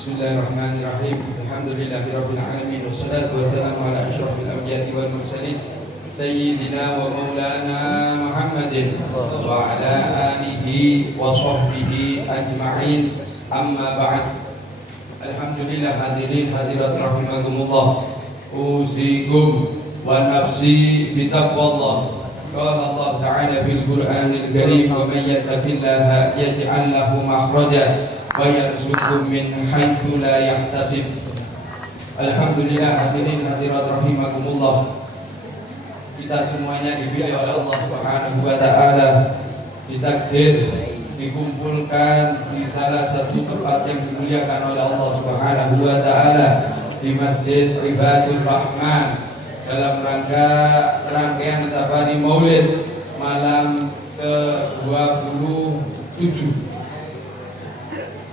Bismillahirrahmanirrahim. Alhamdulillahirabbil alamin wassalatu wassalamu ala asyrafil anbiya'i wal mursalin sayyidina wa maulana Muhammadin wa ala alihi wa sahbihi ajma'in. Amma ba'd. Alhamdulillah, hadirin hadirat rahimakumullah. Usikum wa nafsi bitaqwallah. Qala Allah Ta'ala fil Qur'anil Karim, wa man yattaqillaha yaj'al lahu makhraja wa yarzuqhu min haitsu la yahtasib. Alhamdulillah, hadirin hadirat rahimakumullah. Kita semuanya dipilih oleh Allah Subhanahu wa taala, ditakdir dikumpulkan di salah satu tempat yang dimuliakan oleh Allah Subhanahu wa taala, di Masjid Ibadur Rahman, dalam rangkaian safari Maulid malam ke-27.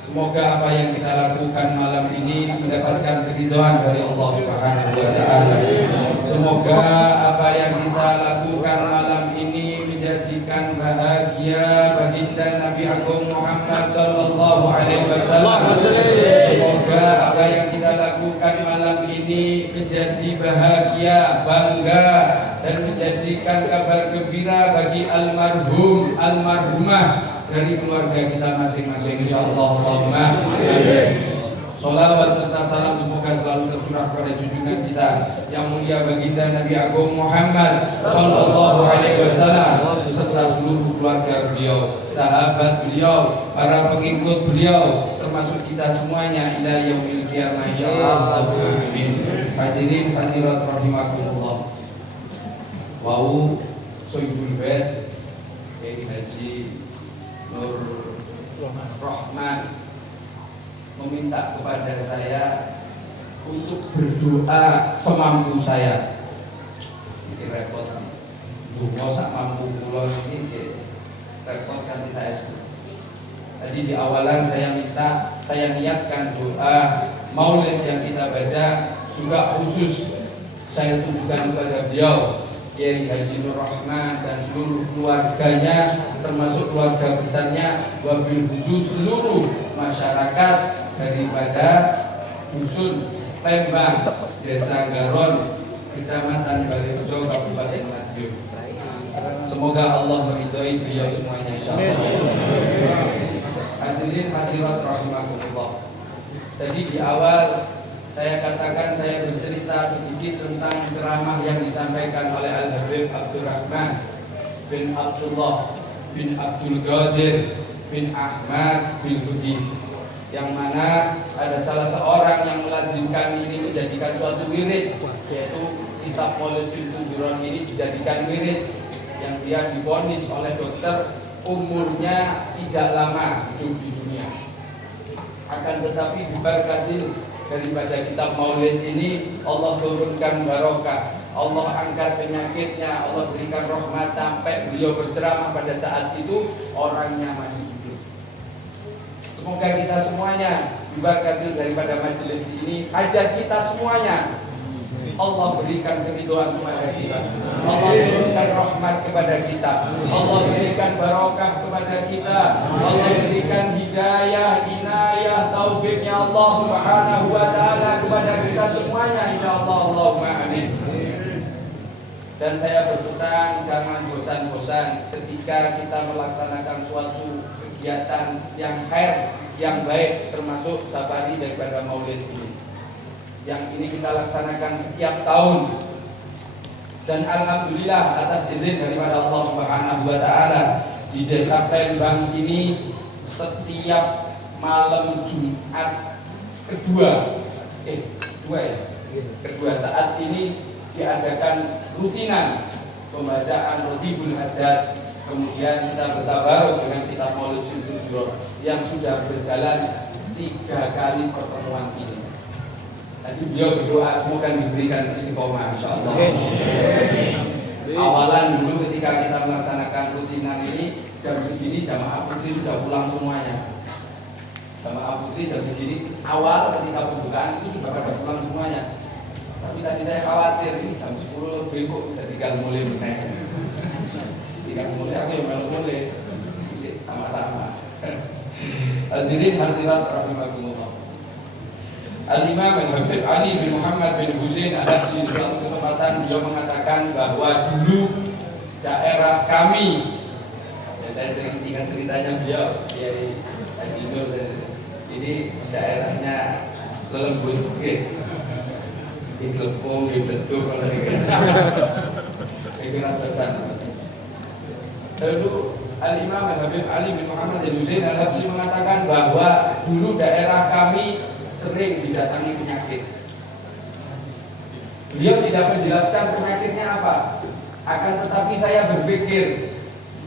Semoga apa yang kita lakukan malam ini mendapatkan keridhaan dari Allah Subhanahu wa taala. Semoga apa yang kita lakukan malam ini menjadikan bahagia baginda Nabi Agung Muhammad sallallahu alaihi wasallam. Semoga apa yang kita lakukan malam ini menjadi bahagia, bangga, dan menjadikan kabar gembira bagi almarhum, almarhumah dari keluarga kita masing-masing, insyaallah. Allahumma amin. Sholawat serta salam semoga selalu tercurah pada junjungan kita yang mulia baginda Nabi Agung Muhammad sallallahu alaihi wasallam beserta seluruh keluarga beliau, sahabat beliau, para pengikut beliau, termasuk kita semuanya ila yaumil qiyamah, insyaallah. Amin. Hadirin hadirat rahimakumullah. Wau Soibul Bait Haji Nur Rahman meminta kepada saya untuk berdoa semampu saya. Ini repot. Doa sak mampu kula ini repot kan saya. Tadi di awalan saya niatkan doa Maulid yang kita baca juga khusus saya tujukan kepada beliau, Kiai Haji Nur Rahman dan seluruh keluarganya, termasuk keluarga besarnya, wabil khusus seluruh masyarakat daripada dusun Lembang, Desa Garon, Kecamatan Balirejo, Kabupaten Madiun. Semoga Allah meridhoi beliau semuanya, insyaallah. Hadirin hadirat rahimakumullah. Tadi di awal saya katakan saya bercerita sedikit tentang ceramah yang disampaikan oleh Al-Habib Abdurrahman bin Abdullah bin Abdul Qadir bin Ahmad bin Hudi, yang mana ada salah seorang yang melazimkan ini menjadikan suatu wirid, yaitu kitab Maulid Simtun ini dijadikan wirid, yang dia divonis oleh dokter umurnya tidak lama hidup di dunia. Akan tetapi diberkati daripada kitab Maulid ini, Allah turunkan barokah, Allah angkat penyakitnya, Allah berikan rahmat sampai beliau berceramah pada saat itu orangnya masih hidup. Semoga kita semuanya diberkati daripada majelis ini, hajat kita semuanya Allah berikan keridhaan kepada kita, Allah berikan rahmat kepada kita, Allah berikan barokah kepada kita, Allah berikan hidayah, inayah, taufiknya Allah Subhanahu wa taala kepada kita semuanya, insyaallah. Allahumma amin. Dan saya berpesan jangan bosan-bosan ketika kita melaksanakan suatu kegiatan yang khair, yang baik, termasuk safari daripada Maulid ini. Yang ini kita laksanakan setiap tahun, dan alhamdulillah atas izin daripada Allah Subhanahu wa taala, di Desa Lembang ini setiap malam Jumat kedua saat ini diadakan rutinan pembacaan Rotibul Haddad, kemudian kita bertabaruk dengan kitab Maulid Simtun yang sudah berjalan 3 kali pertemuan ini. Tadi beliau berdoa semoga diberikan istiqomah, insyaallah. Awalan dulu ketika kita melaksanakan rutinan ini, jam segini jamaah putri sudah pulang semuanya. Jamaah putri jam segini awal ketika pembukaan itu sudah pada pulang semuanya. Tapi tadi saya khawatir ini jam 10 lebih kok sudah tinggal mulai menaik. Tinggal mulai aku yang mulai sama-sama. Hadirin hadirat rahimakumullah. Al-Imam Al-Habib Ali bin Muhammad bin Husain Al-Habsyi di suatu kesempatan beliau mengatakan bahwa dulu daerah kami, ya saya ingat ceritanya beliau dari Haji Nur, ini daerahnya Lelembut, di Klepung, di Beduk, kalau dari Kira bersama. Lalu Al-Imam Al-Habib Ali bin Muhammad bin Husain Al-Habsyi mengatakan bahwa dulu daerah kami sering didatangi penyakit. Beliau tidak menjelaskan penyakitnya apa, akan tetapi saya berpikir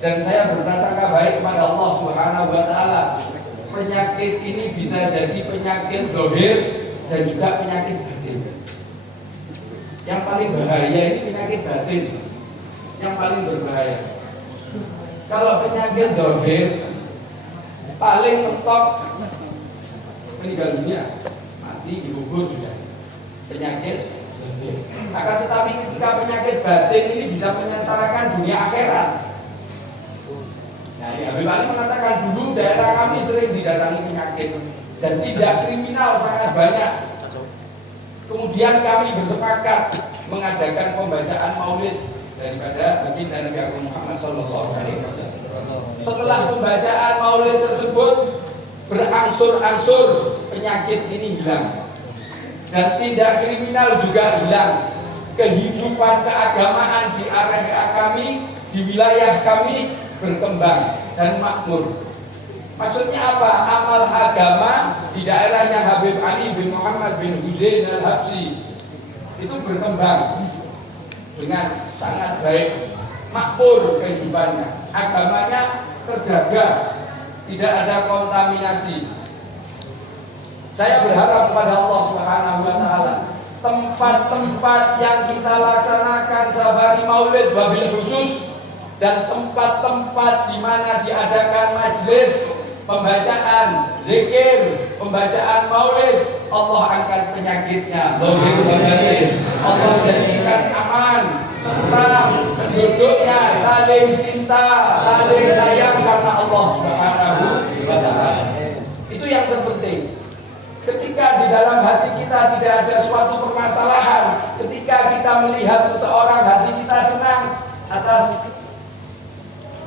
dan saya berprasangka baik kepada Allah Subhanahu wa Ta'ala. Penyakit ini bisa jadi penyakit dohir dan juga penyakit batin. Yang paling bahaya ini penyakit batin, yang paling berbahaya. Kalau penyakit dohir paling mentok meninggal dunia, mati dikubur sudah. Penyakit dohir. Akan tetapi ketika penyakit batin ini bisa menyengsarakan dunia akhirat. Nah, Habib Ali mengatakan dulu daerah kami sering didatangi penyakit dan tidak kriminal sangat banyak. Kemudian kami bersepakat mengadakan pembacaan maulid daripada baginda Nabi Agung Muhammad Sallallahu Alaihi Wasallam. Setelah pembacaan maulid tersebut berangsur-angsur penyakit ini hilang dan tidak kriminal juga hilang. Kehidupan keagamaan di area kami, di wilayah kami berkembang dan makmur. Maksudnya apa? Amal agama di daerahnya Habib Ali bin Muhammad bin Husain Al-Habsyi itu berkembang dengan sangat baik, makmur kehidupannya, agamanya terjaga, tidak ada kontaminasi. Saya berharap kepada Allah Subhanahu wa Ta'ala, tempat-tempat yang kita laksanakan safari maulid wabil khusus dan tempat-tempat di mana diadakan majelis pembacaan zikir, pembacaan maulid, Allah angkat penyakitnya, zahir wa batin. Allah jadikan aman, tentram, penduduknya saling cinta, saling sayang karena Allah Subhanahu wa Ta'ala. Itu yang terpenting. Ketika di dalam hati kita tidak ada suatu permasalahan, ketika kita melihat seseorang, hati kita senang atas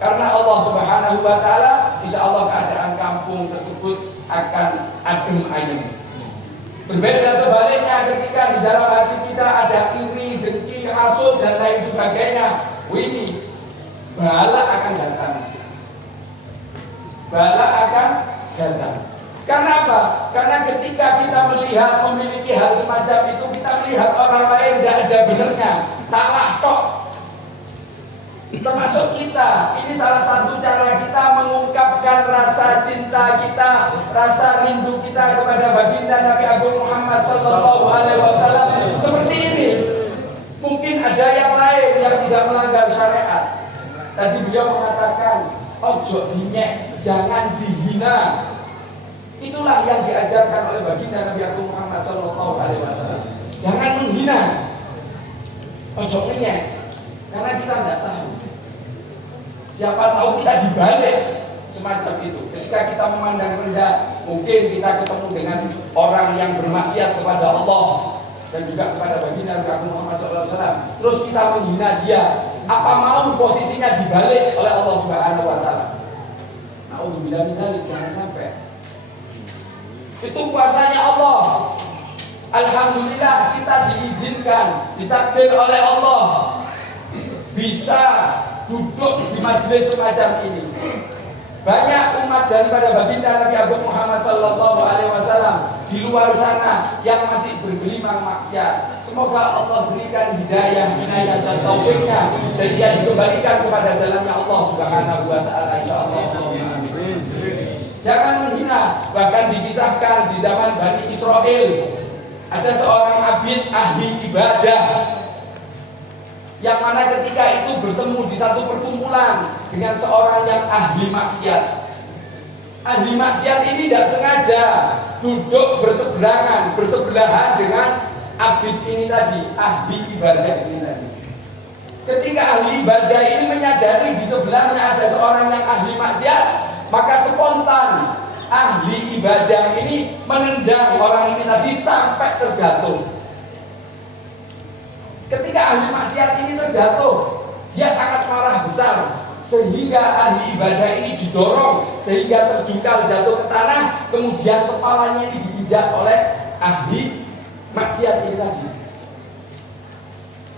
karena Allah Subhanahu wa Ta'ala, insya Allah keadaan kampung tersebut akan adem ayem. Berbeda sebaliknya ketika di dalam hati kita ada iri, dengki, hasud dan lain sebagainya, ini bala akan datang. Bala akan datang. Karena apa? Karena ketika kita melihat memiliki hal semacam itu, kita melihat orang lain tidak ada benernya, salah kok. Termasuk kita, ini salah satu cara kita mengungkapkan rasa cinta kita, rasa rindu kita kepada baginda Nabi Agung Muhammad Sallallahu Alaihi Wasallam. Seperti ini, mungkin ada yang lain yang tidak melanggar syariat. Tadi beliau mengatakan, ojo dinyek, jangan dihina. Itulah yang diajarkan oleh baginda Nabi Agung Muhammad Sallallahu Alaihi Wasallam. Jangan menghina, ojo dinyek, karena kita tidak tahu. Siapa tahu kita dibalik semacam itu. Ketika kita memandang rendah, mungkin kita ketemu dengan orang yang bermaksiat kepada Allah dan juga kepada baginda Nabi Muhammad SAW. Terus kita menghina dia. Apa mau posisinya dibalik oleh Allah Subhanahu Wa Taala? Nauzubillah min dzalik, jangan sampai. Itu kuasanya Allah. Alhamdulillah kita diizinkan, ditakdir oleh Allah bisa duduk di majelis semacam ini. Banyak umat daripada baginda Nabi Agung Muhammad Sallallahu Alaihi Wasallam di luar sana yang masih bergelimang maksiat. Semoga Allah berikan hidayah, inayah dan taufiknya sehingga dikembalikan kepada jalannya Allah Subhanahu Wa Taala. Insyaallah. Amin. Jangan menghina. Bahkan dikisahkan di zaman Bani Israel ada seorang abid ahli ibadah yang mana ketika itu bertemu di satu perkumpulan dengan seorang yang ahli maksiat. Ahli maksiat ini tidak sengaja duduk bersebelahan dengan abid ini tadi, ahli ibadah ini tadi. Ketika ahli ibadah ini menyadari di sebelahnya ada seorang yang ahli maksiat, maka spontan ahli ibadah ini menendang orang ini tadi sampai terjatuh. Ketika ahli maksiat ini terjatuh, dia sangat marah besar, sehingga ahli ibadah ini didorong sehingga terjungkal jatuh ke tanah, kemudian kepalanya ini dipijak oleh ahli maksiat ini tadi.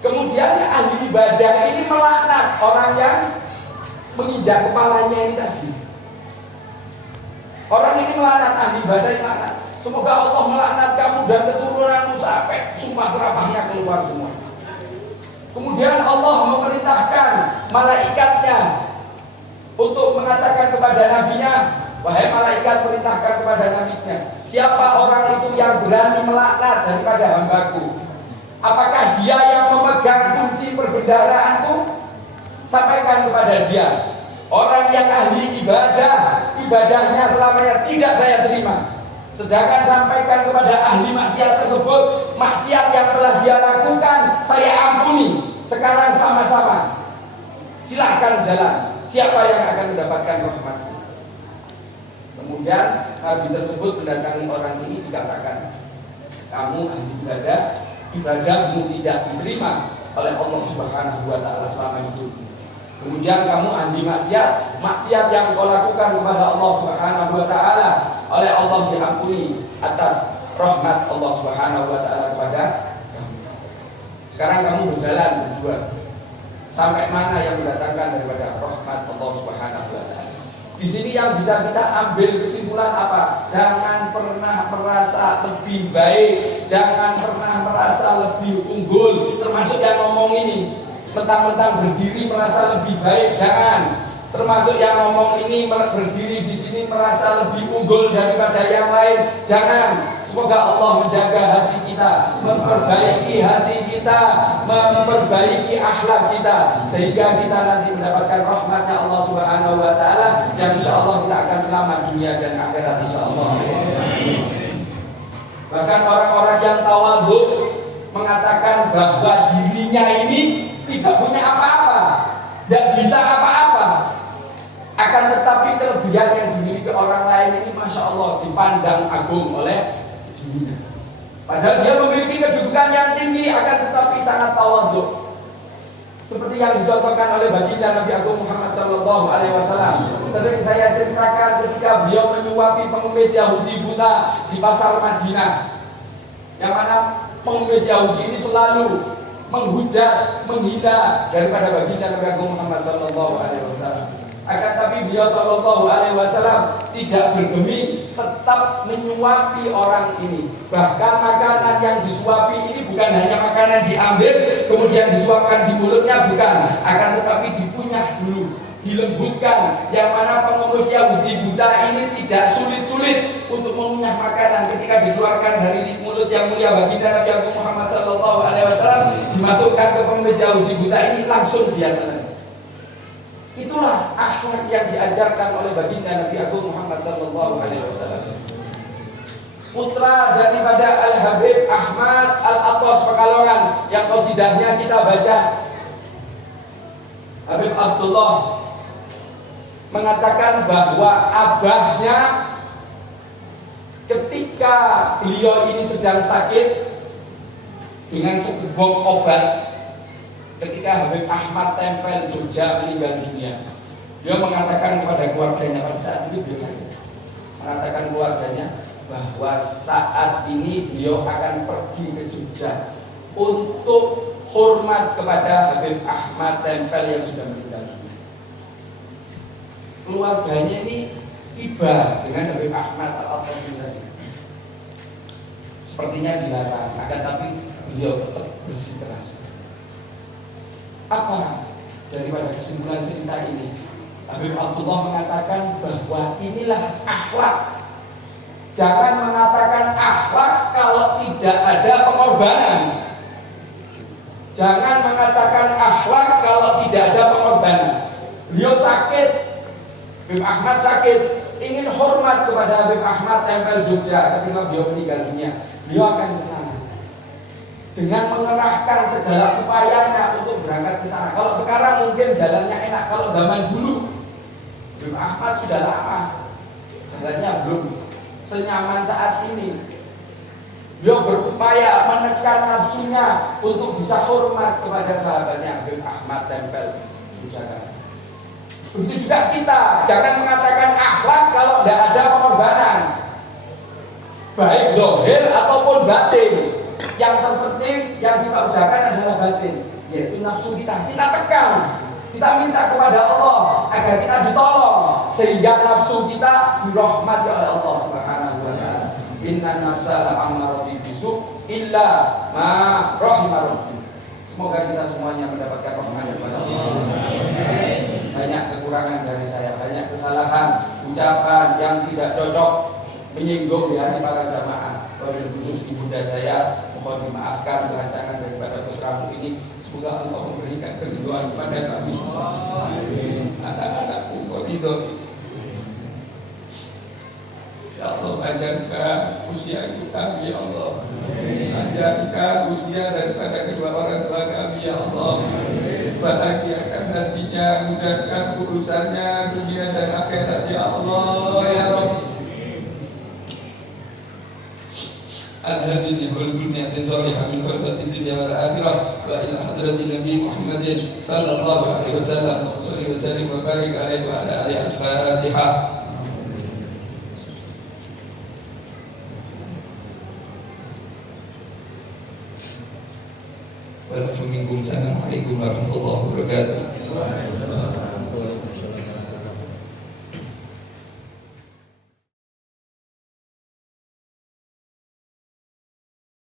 Kemudian ahli ibadah ini melaknat orang yang menginjak kepalanya ini tadi. Orang ini melaknat, ahli ibadah ini melaknat. Semoga Allah melaknat kamu dan keturunanmu sampai sumpah serapahnya keluar semua. Kemudian Allah memerintahkan malaikatnya untuk mengatakan kepada nabinya, wahai malaikat, perintahkan kepada nabinya, siapa orang itu yang berani melaknat daripada hambaku? Apakah dia yang memegang kunci perbendaharaanku? Sampaikan kepada dia. Orang yang ahli ibadah, ibadahnya selamanya tidak saya terima. Sedangkan sampaikan kepada ahli maksiat tersebut, maksiat yang telah dia lakukan saya ampuni. Sekarang sama-sama silahkan jalan. Siapa yang akan mendapatkan rahmat? Kemudian nabi tersebut mendatangi orang ini, dikatakan, kamu ahli ibadah, ibadahmu tidak diterima oleh Allah Subhanahu wa taala selama hidup. Kemudian kamu ahli maksiat, maksiat yang kau lakukan kepada Allah Subhanahu wa taala oleh Allah diampuni atas rahmat Allah Subhanahu wa taala kepada kamu. Sekarang kamu berjalan berdua. Sampai mana yang mendatangkan daripada rahmat Allah Subhanahu wa taala? Di sini yang bisa kita ambil kesimpulan apa? Jangan pernah merasa lebih baik, jangan pernah merasa lebih unggul, termasuk yang ngomong ini. Mentang-mentang berdiri merasa lebih baik, jangan. Termasuk yang ngomong ini berdiri di sini merasa lebih unggul daripada yang lain, jangan. Semoga Allah menjaga hati kita, memperbaiki hati kita, memperbaiki akhlak kita, sehingga kita nanti mendapatkan rahmatnya Allah Subhanahu wa taala, yang insyaallah kita akan selamat dunia dan akhirat insyaallah. Bahkan orang-orang yang tawadhu mengatakan bahwa dirinya ini tidak punya apa-apa, tidak bisa apa-apa, akan tetapi kelebihan yang dimiliki orang lain ini masya Allah dipandang agung oleh dirinya. Padahal dia memiliki kedudukan yang tinggi, akan tetapi sangat tawadhu. Seperti yang dicontohkan oleh baginda Nabi Agung Muhammad Sallallahu Alaihi Wasallam. Sering saya ceritakan ketika beliau menyuapi pengemis Yahudi buta di pasar Madinah, yang mana pengemis Yahudi ini selalu menghujat, menghina daripada baginda Nabi Agung Muhammad Sallallahu Alaihi Wasallam. Akan tapi beliau Sallallahu Alaihi Wasallam tidak bergeming, tetap menyuapi orang ini. Bahkan makanan yang disuapi ini bukan hanya makanan diambil kemudian disuapkan di mulutnya, bukan. Akan tetapi dikunyah dulu, dilembutkan. Yang mana pengemis Yahudi buta ini tidak sulit-sulit untuk mengunyah makanan. Ketika dikeluarkan dari mulut yang mulia baginda Nabi Agung Muhammad Sallallahu Alaihi Wasallam, dimasukkan ke pengemis Yahudi buta ini, langsung dia telan. Itulah akhlak yang diajarkan oleh baginda Nabi Agung Muhammad Sallallahu Alaihi Wasallam. Putra daripada Al Habib Ahmad Al Atos Pekalongan yang qasidahnya kita baca, Habib Abdullah mengatakan bahwa abahnya ketika beliau ini sedang sakit dengan segerbong obat, ketika Habib Ahmad Tempel Jogja meninggal dunia, dia mengatakan kepada keluarganya pada saat itu beliau sakit, mengatakan keluarganya bahwa saat ini beliau akan pergi ke Jogja untuk hormat kepada Habib Ahmad Tempel yang sudah meninggal dunia. Keluarganya ini iba dengan Habib Ahmad Al-Atas tadi. Sepertinya dilarang, akan tapi beliau tetap bersikeras. Apa daripada kesimpulan cerita ini? Habib Abdullah mengatakan bahwa inilah akhlak. Jangan mengatakan akhlak kalau tidak ada pengorbanan. Jangan mengatakan akhlak kalau tidak ada pengorbanan. Beliau sakit, Habib Ahmad sakit, ingin hormat kepada Habib Ahmad Tempel Jogja ketika beliau meninggal dunia. Beliau akan ke sana dengan mengerahkan segala upayanya untuk berangkat ke sana. Kalau sekarang mungkin jalannya enak, kalau zaman dulu Habib Ahmad sudah lama jalannya belum senyaman saat ini. Beliau berupaya menekan nafsunya untuk bisa hormat kepada sahabatnya Habib Ahmad Tempel. Begitu juga kita, jangan mengatakan akhlak kalau tidak ada pengorbanan, baik zahir ataupun batin. Yang terpenting yang kita usahakan adalah batin, yaitu nafsu kita. Kita tekan, kita minta kepada Allah agar kita ditolong sehingga nafsu kita dirahmati oleh Allah Subhanahu wa taala. Inna nafsa la'ammarati bisu illa ma rahimah rabbi. Semoga kita semuanya mendapatkan rahmat daripada Allah. Banyak kekurangan dari saya, banyak kesalahan, ucapan yang tidak cocok, menyinggung di hati para jamaah. Wabil khusus ibunda saya, mohon dimaafkan kerancangan daripada putramu ini. Semoga Allah memberikan keridhaan kepada kami semua. Anak-anakku koridor. Ya Allah, ajarkan usia kami, ya Allah. Ajarkan usia daripada kedua orang tua kami, ya Allah. Bahagiakan hatinya, mudahkan urusannya dunia dan akhirat, ya Allah, ya Rabb. Al-hadini wal bunyati salihah min khalqati dunya wal akhirah wa ila hadrati Nabi Muhammadin sallallahu alaihi wasallam wa sallim wa barik alaihi wa ala alihi al-Fatihah. Assalamualaikum warahmatullahi wabarakatuh.